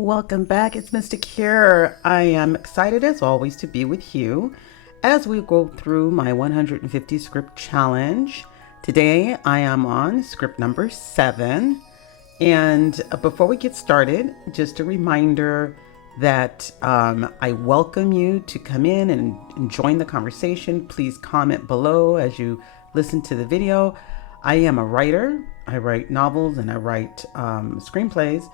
Welcome back. It's Mystic here. I am excited as always to be with you as we go through my 150 script challenge. Today I am on script number 7. And before we get started, just a reminder that I welcome you to come in and join the conversation. Please comment below as you listen to the video. I am a writer. I write novels and I write screenplays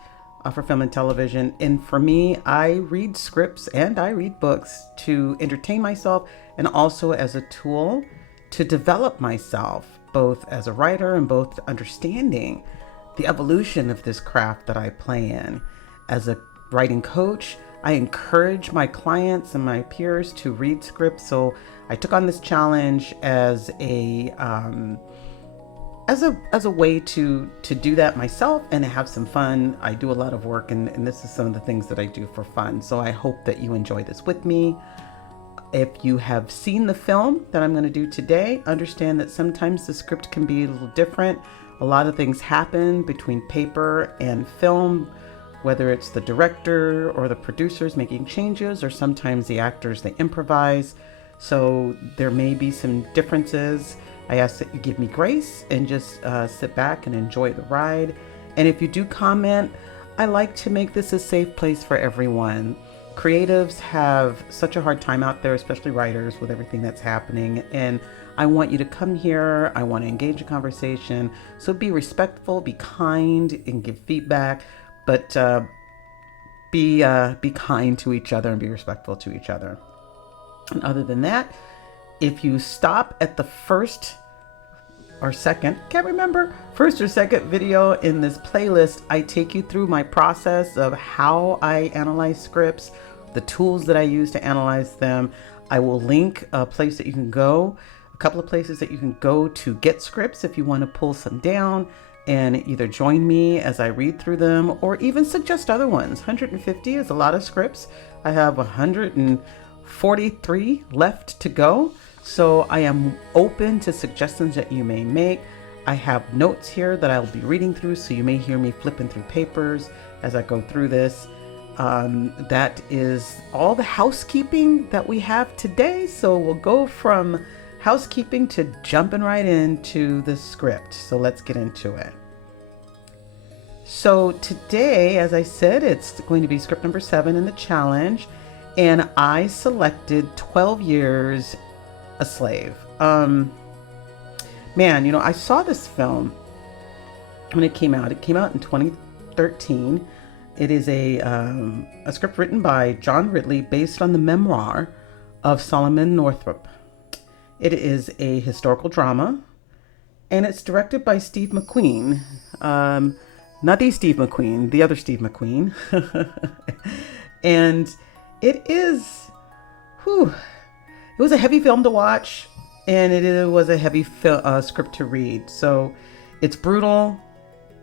for film and television. And for me, I read scripts and I read books to entertain myself and also as a tool to develop myself, both as a writer and both understanding the evolution of this craft that I play in. As a writing coach, I encourage my clients and my peers to read scripts. So I took on this challenge as a way to do that myself and have some fun. I do a lot of work and this is some of the things that I do for fun. So I hope that you enjoy this with me. If you have seen the film that I'm going to do today, understand that sometimes the script can be a little different. A lot of things happen between paper and film, whether it's the director or the producers making changes, or sometimes the actors, they improvise. So there may be some differences. I ask that you give me grace and just sit back and enjoy the ride. And if you do comment, I like to make this a safe place for everyone. Creatives have such a hard time out there, especially writers, with everything that's happening. And I want you to come here. I want to engage in conversation. So be respectful, be kind, and give feedback. But be kind to each other and be respectful to each other. And other than that, if you stop at the first or second video in this playlist, I take you through my process of how I analyze scripts, the tools that I use to analyze them. I will link a place that you can go, a couple of places that you can go to get scripts if you want to pull some down and either join me as I read through them or even suggest other ones. 150 is a lot of scripts. I have 143 left to go. So I am open to suggestions that you may make. I have notes here that I'll be reading through, so you may hear me flipping through papers as I go through this. That is all the housekeeping that we have today. So we'll go from housekeeping to jumping right into the script. So let's get into it. So today, as I said, it's going to be script number 7 in the challenge. And I selected 12 Years a Slave. Man, I saw this film when it came out. It came out in 2013. It is a script written by John Ridley based on the memoir of Solomon Northup. It is a historical drama, and it's directed by Steve McQueen. Not the Steve McQueen, the other Steve McQueen. And it is, it was a heavy film to watch, and it was a heavy script to read. So it's brutal.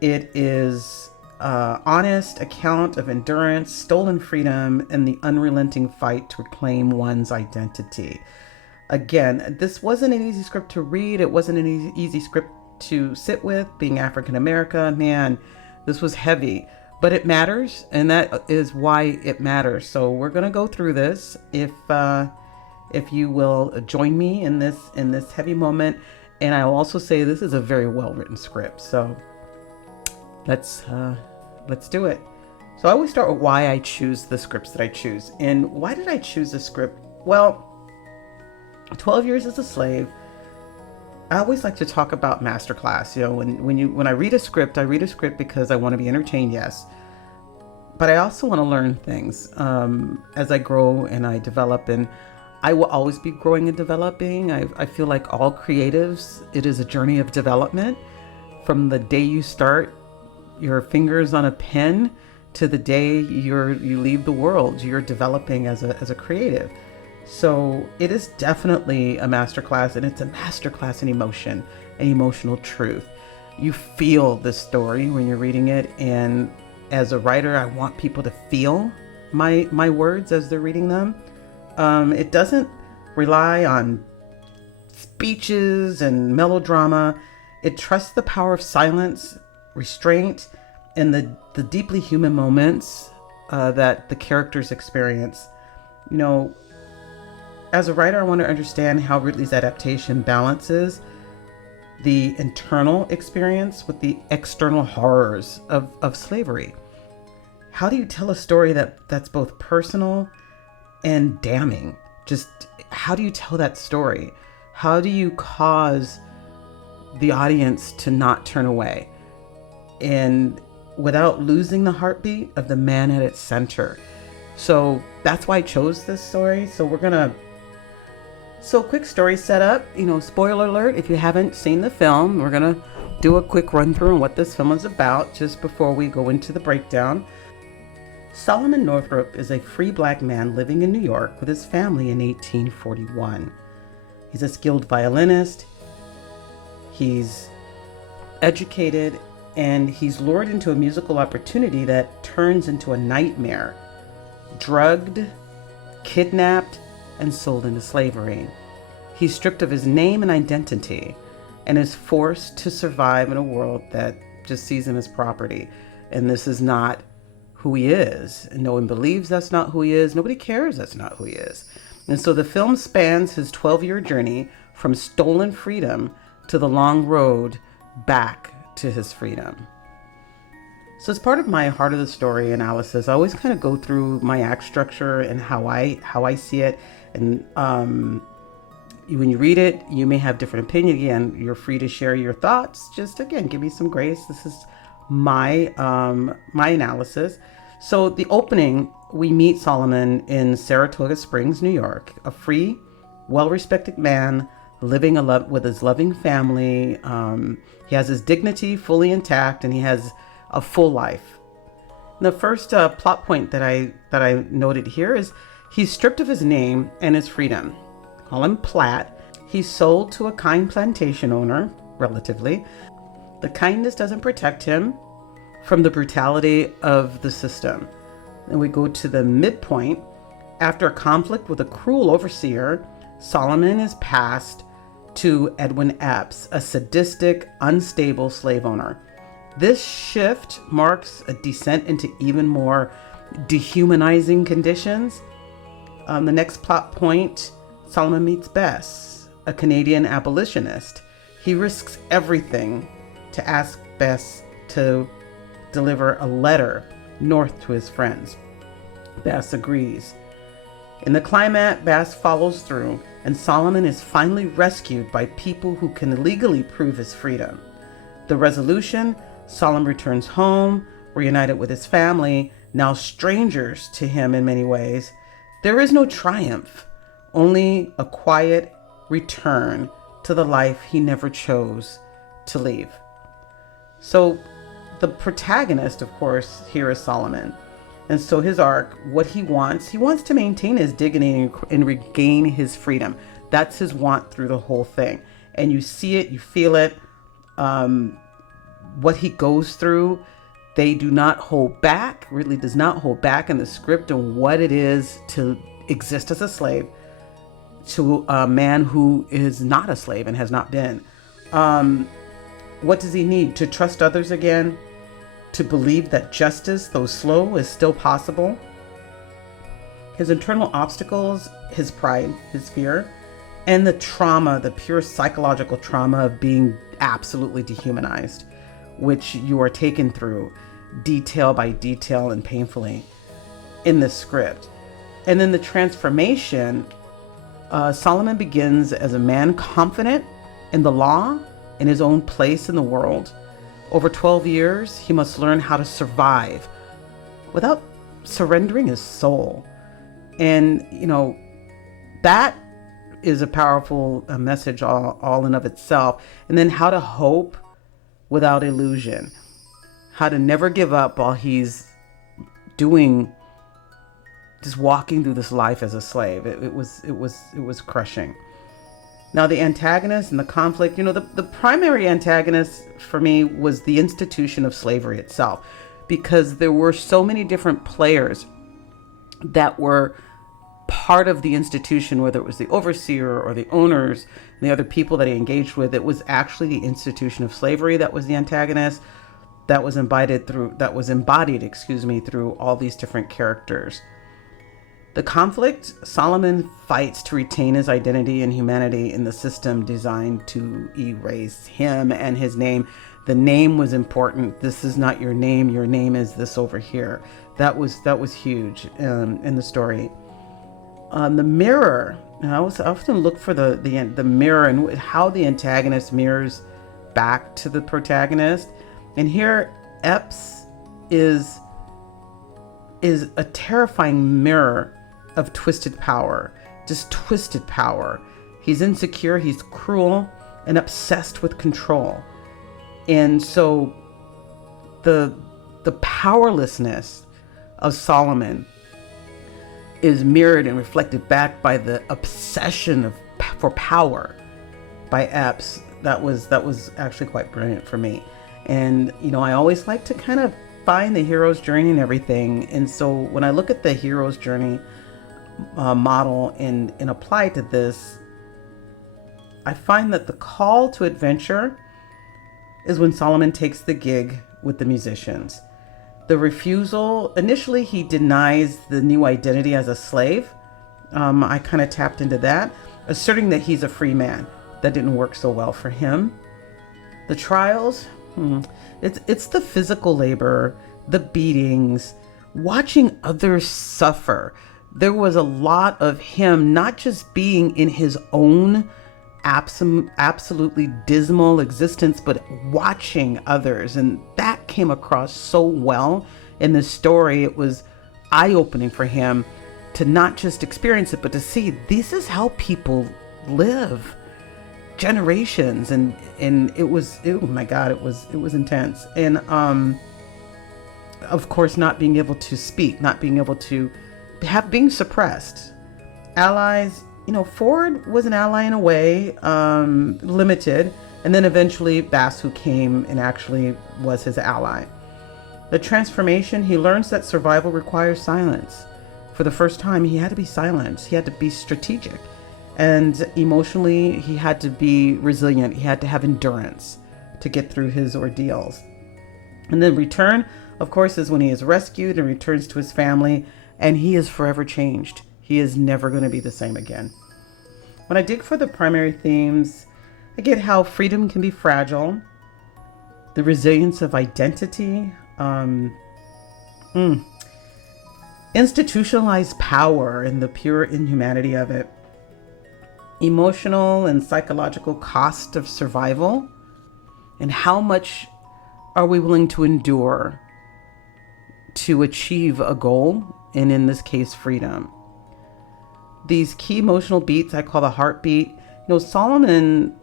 It is honest account of endurance, stolen freedom, and the unrelenting fight to reclaim one's identity. Again, this wasn't an easy script to read. It wasn't an easy script to sit with. Being African American, man, this was heavy. But it matters, and that is why it matters. So we're gonna go through this. If you will join me in this heavy moment, and I'll also say this is a very well written script. So let's do it. So I always start with why I choose the scripts that I choose, and why did I choose this script? Well, 12 Years as a Slave. I always like to talk about masterclass. When I read a script, I read a script because I want to be entertained, yes. But I also want to learn things as I grow and I develop, and I will always be growing and developing. I feel like all creatives, it is a journey of development. From the day you start your fingers on a pen to the day you leave the world, you're developing as a creative. So it is definitely a masterclass, and it's a masterclass in emotion and emotional truth. You feel the story when you're reading it, and as a writer, I want people to feel my words as they're reading them. It doesn't rely on speeches and melodrama. It trusts the power of silence, restraint, and the deeply human moments that the characters experience. You know, as a writer, I want to understand how Ridley's adaptation balances the internal experience with the external horrors of slavery. How do you tell a story that's both personal and damning? Just how do you tell that story? How do you cause the audience to not turn away, and without losing the heartbeat of the man at its center? So that's why I chose this story. So quick story setup, spoiler alert, if you haven't seen the film, we're gonna do a quick run through on what this film is about just before we go into the breakdown. Solomon Northup is a free black man living in New York with his family in 1841. He's a skilled violinist, he's educated, and he's lured into a musical opportunity that turns into a nightmare. Drugged, kidnapped, and sold into slavery. He's stripped of his name and identity and is forced to survive in a world that just sees him as property. And this is not who he is. And no one believes that's not who he is. Nobody cares that's not who he is. And so the film spans his 12-year journey from stolen freedom to the long road back to his freedom. So as part of my heart of the story analysis, I always kind of go through my act structure and how I see it. And when you read it, you may have different opinion. Again, you're free to share your thoughts. Just again, give me some grace. This is my analysis. So the opening, we meet Solomon in Saratoga Springs, New York, a free, well-respected man living with his loving family. He has his dignity fully intact, and he has a full life. And the first plot point that I noted here is he's stripped of his name and his freedom. Call him Platt. He's sold to a kind plantation owner, relatively. The kindness doesn't protect him from the brutality of the system. And we go to the midpoint. After a conflict with a cruel overseer, Solomon is passed to Edwin Epps, a sadistic, unstable slave owner. This shift marks a descent into even more dehumanizing conditions. The next plot point, Solomon meets Bess, a Canadian abolitionist. He risks everything to ask Bess to deliver a letter north to his friends. Bess agrees. In the climax, Bess follows through, and Solomon is finally rescued by people who can legally prove his freedom. The resolution, Solomon returns home, reunited with his family, now strangers to him in many ways. There is no triumph, only a quiet return to the life he never chose to leave. So the protagonist, of course, here is Solomon. And so his arc, what he wants to maintain his dignity and regain his freedom. That's his want through the whole thing. And you see it, you feel it. What he goes through, they do not hold back. Ridley does not hold back in the script on what it is to exist as a slave to a man who is not a slave and has not been. What does he need? To trust others again? To believe that justice, though slow, is still possible? His internal obstacles, his pride, his fear, and the trauma, the pure psychological trauma of being absolutely dehumanized, which you are taken through detail by detail and painfully in the script. And then the transformation, Solomon begins as a man confident in the law, in his own place in the world. Over 12 years, he must learn how to survive without surrendering his soul. And, that is a powerful message all in of itself. And then how to hope without illusion. How to never give up while he's just walking through this life as a slave. It was crushing. Now the antagonist and the conflict, the primary antagonist for me was the institution of slavery itself, because there were so many different players that were part of the institution, whether it was the overseer or the owners and the other people that he engaged with. It was actually the institution of slavery that was the antagonist. that was embodied through all these different characters. The conflict, Solomon fights to retain his identity and humanity in the system designed to erase him and his name. The name was important. This is not your name. Your name is this over here. That was huge in the story. The mirror. I often look for the mirror and how the antagonist mirrors back to the protagonist. And here, Epps is a terrifying mirror of twisted power, just twisted power. He's insecure, he's cruel, and obsessed with control. And so the powerlessness of Solomon is mirrored and reflected back by the obsession for power by Epps. That was actually quite brilliant for me. And I always like to kind of find the hero's journey and everything. And so when I look at the hero's journey model and apply it to this, I find that the call to adventure is when Solomon takes the gig with the musicians. The refusal, initially he denies the new identity as a slave. I kind of tapped into that, asserting that he's a free man. That didn't work so well for him. The trials, it's the physical labor, the beatings, watching others suffer. There was a lot of him not just being in his own absolutely dismal existence, but watching others. And that came across so well in the story. It was eye-opening for him to not just experience it, but to see this is how people live generations. And it was, oh my God, it was intense. And of course, not being able to speak, not being able to being suppressed. Allies, Ford was an ally in a way, limited, and then eventually Bass, who came and actually was his ally. The transformation, he learns that survival requires silence. For the first time, he had to be silent. He had to be strategic. And emotionally, he had to be resilient. He had to have endurance to get through his ordeals. And then return, of course, is when he is rescued and returns to his family, and he is forever changed. He is never going to be the same again. When I dig for the primary themes, I get how freedom can be fragile, the resilience of identity, institutionalized power and the pure inhumanity of it, emotional and psychological cost of survival, and how much are we willing to endure to achieve a goal, and in this case, freedom. These key emotional beats I call the heartbeat. Solomon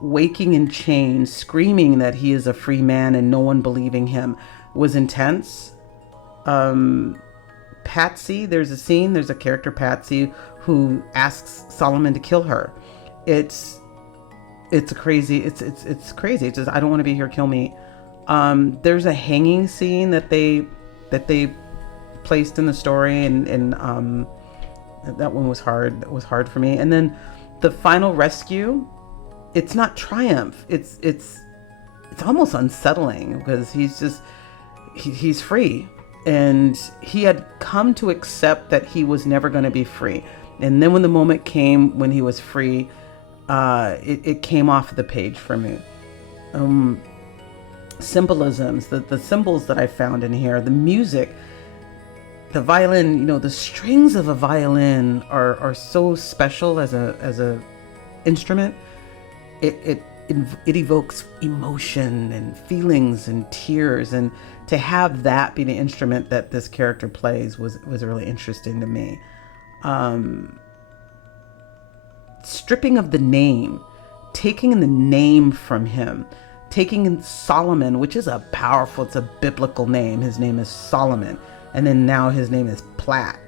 waking in chains, screaming that he is a free man and no one believing him was intense. Patsy, there's a character, Patsy, who asks Solomon to kill her. It's crazy. It's crazy. It's just, I don't want to be here, kill me. There's a hanging scene that they placed in the story, and that one was hard. That was hard for me. And then the final rescue, it's not triumph. It's almost unsettling because he's free. And he had come to accept that he was never going to be free. And then when the moment came when he was free, it came off the page for me. Symbolisms, the symbols that I found in here, the music, the violin, the strings of a violin are so special as a instrument. It evokes emotion and feelings and tears, and to have that be the instrument that this character plays was really interesting to me. Stripping of the name, taking the name from him, taking in Solomon, which is it's a biblical name. His name is Solomon, and then now his name is Platt.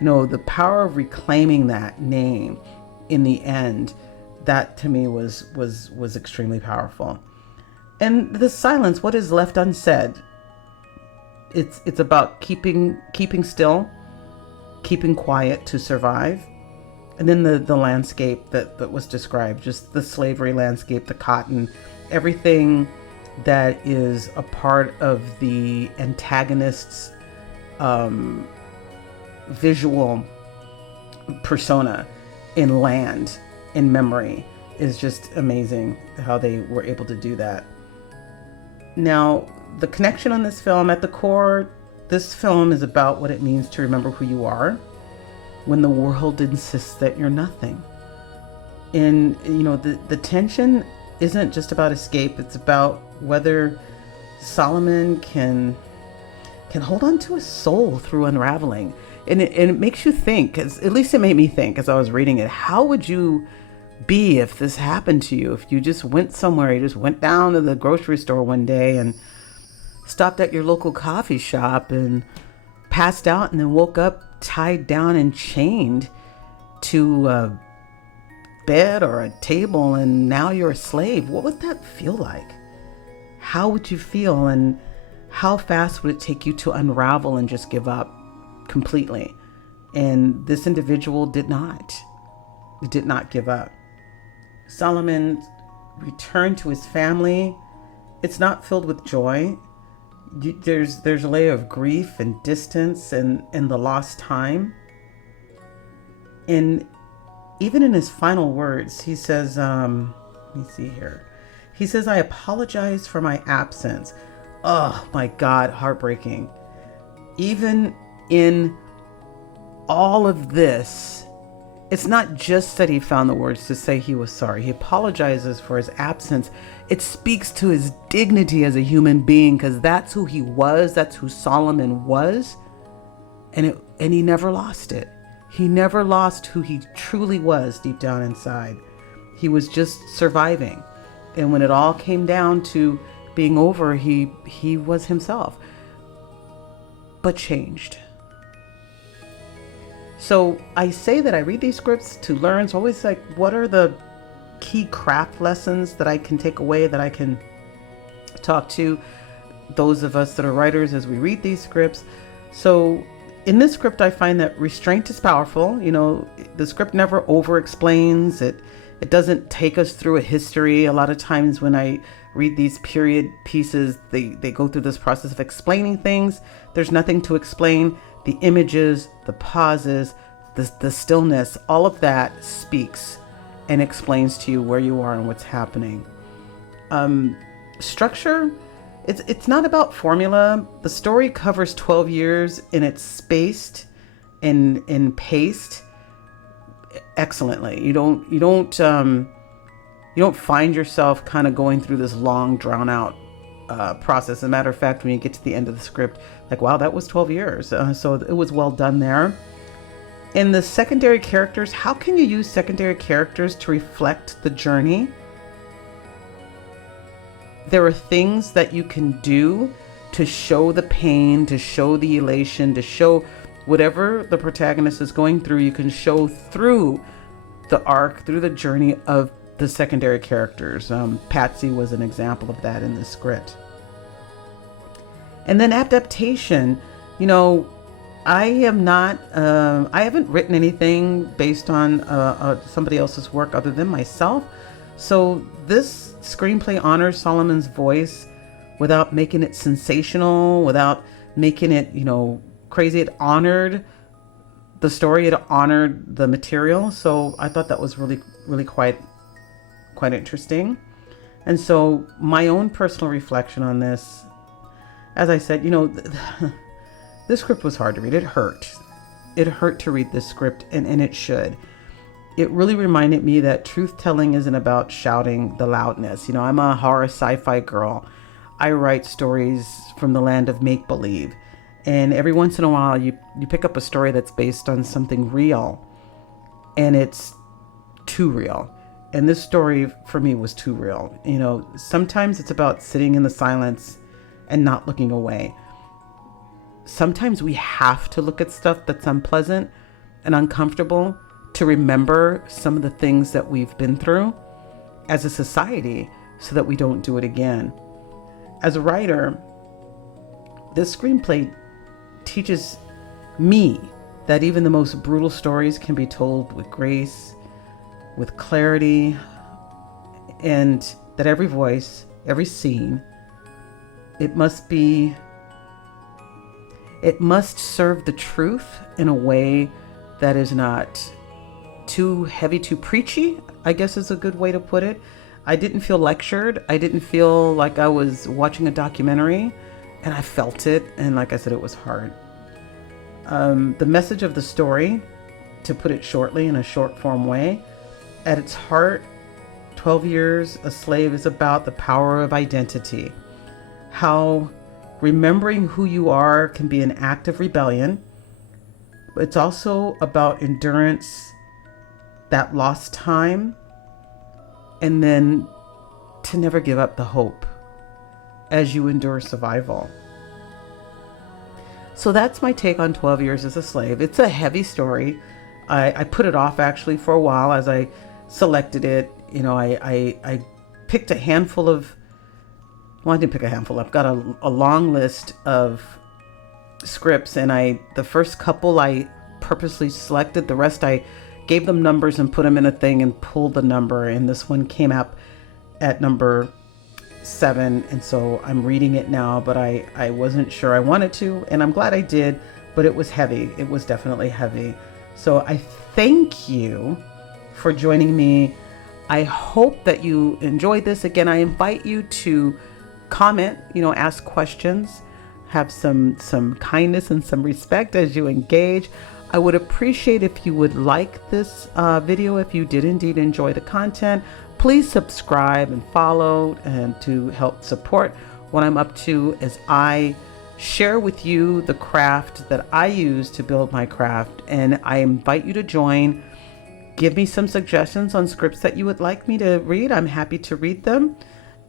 The power of reclaiming that name in the end, that to me was extremely powerful. And the silence, what is left unsaid, it's about keeping still, keeping quiet to survive. And then the landscape that was described, just the slavery landscape, the cotton, everything that is a part of the antagonist's visual persona in land, in memory, is just amazing how they were able to do that. Now, the connection on this film, at the core, this film is about what it means to remember who you are when the world insists that you're nothing. And, you know, the tension isn't just about escape. It's about whether Solomon can hold on to his soul through unraveling. And it makes you think, at least it made me think as I was reading it, how would you be if this happened to you? If you just went somewhere, you just went down to the grocery store one day and stopped at your local coffee shop and passed out and then woke up tied down and chained to a bed or a table, and now you're a slave. What would that feel like? How would you feel, and how fast would it take you to unravel and just give up completely? And this individual did not give up. Solomon returned to his family. It's not filled with joy. There's a layer of grief and distance and the lost time. And even in his final words, he says, let me see here. He says, "I apologize for my absence." Oh my God, heartbreaking. Even in all of this, it's not just that he found the words to say he was sorry. He apologizes for his absence. It speaks to his dignity as a human being, because that's who he was. That's who Solomon was. And he never lost it. He never lost who he truly was deep down inside. He was just surviving. And when it all came down to being over, he was himself, but changed. So I say that I read these scripts to learn. It's always like, what are the key craft lessons that I can take away, that I can talk to those of us that are writers as we read these scripts? So in this script, I find that restraint is powerful. You know, the script never over explains it. It doesn't take us through a history. A lot of times when I read these period pieces, they go through this process of explaining things. There's nothing to explain. The images, the pauses, the stillness, all of that speaks and explains to you where you are and what's happening. Structure, it's not about formula. The story covers 12 years and it's spaced and paced excellently. You don't find yourself kind of going through this long, drawn out process. As a matter of fact, when you get to the end of the script, like, wow, that was 12 years. So it was well done there. In the secondary characters, how can you use secondary characters to reflect the journey? There are things that you can do to show the pain, to show the elation, to show whatever the protagonist is going through. You can show through the arc, through the journey of the secondary characters. Patsy was an example of that in the script. And then adaptation, you know, I haven't written anything based on somebody else's work other than myself. So this screenplay honors Solomon's voice without making it sensational, without making it, you know, crazy. It honored the story, it honored the material. So I thought that was really, really quite interesting. And so my own personal reflection on this, as I said, you know, this script was hard to read. It hurt. It hurt to read this script, and it should. It really reminded me that truth-telling isn't about shouting the loudness. You know, I'm a horror sci-fi girl. I write stories from the land of make-believe. And every once in a while, you pick up a story that's based on something real, and it's too real. And this story for me was too real. You know, sometimes it's about sitting in the silence and not looking away. Sometimes we have to look at stuff that's unpleasant and uncomfortable to remember some of the things that we've been through as a society so that we don't do it again. As a writer, this screenplay teaches me that even the most brutal stories can be told with grace, with clarity, and that every voice, every scene it must serve the truth in a way that is not too heavy, too preachy, I guess is a good way to put it. I didn't feel lectured. I didn't feel like I was watching a documentary, and I felt it. And like I said, it was hard. The message of the story, to put it shortly in a short form way, at its heart, 12 Years a Slave is about the power of identity. How remembering who you are can be an act of rebellion. It's also about endurance, that lost time, and then to never give up the hope as you endure survival. So that's my take on 12 Years as a Slave. It's a heavy story. I put it off actually for a while as I selected it. You know, I picked a handful of, well, I didn't pick a handful. I've got a long list of scripts, and the first couple I purposely selected. The rest I gave them numbers and put them in a thing and pulled the number. And this one came up at number 7. And so I'm reading it now, but I wasn't sure I wanted to, and I'm glad I did, but it was heavy. It was definitely heavy. So I thank you for joining me. I hope that you enjoyed this. Again, I invite you to comment, ask questions, have some kindness and some respect as you engage. I would appreciate if you would like this video. If you did indeed enjoy the content, please subscribe and follow, and to help support what I'm up to as I share with you the craft that I use to build my craft. And I invite you to join. Give me some suggestions on scripts that you would like me to read. I'm happy to read them.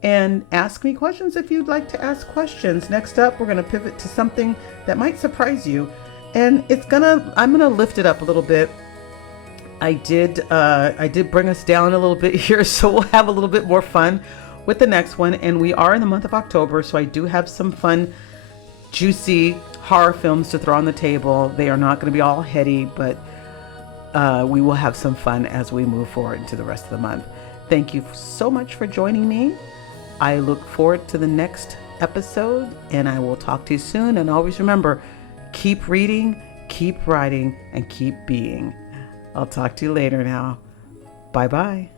And ask me questions if you'd like to ask questions. Next up, we're going to pivot to something that might surprise you. And I'm gonna lift it up a little bit. I did bring us down a little bit here, so we'll have a little bit more fun with the next one. And we are in the month of October, so I do have some fun, juicy horror films to throw on the table. They are not going to be all heady, but we will have some fun as we move forward into the rest of the month. Thank you so much for joining me. I look forward to the next episode, and I will talk to you soon. And always remember, keep reading, keep writing, and keep being. I'll talk to you later now. Bye-bye.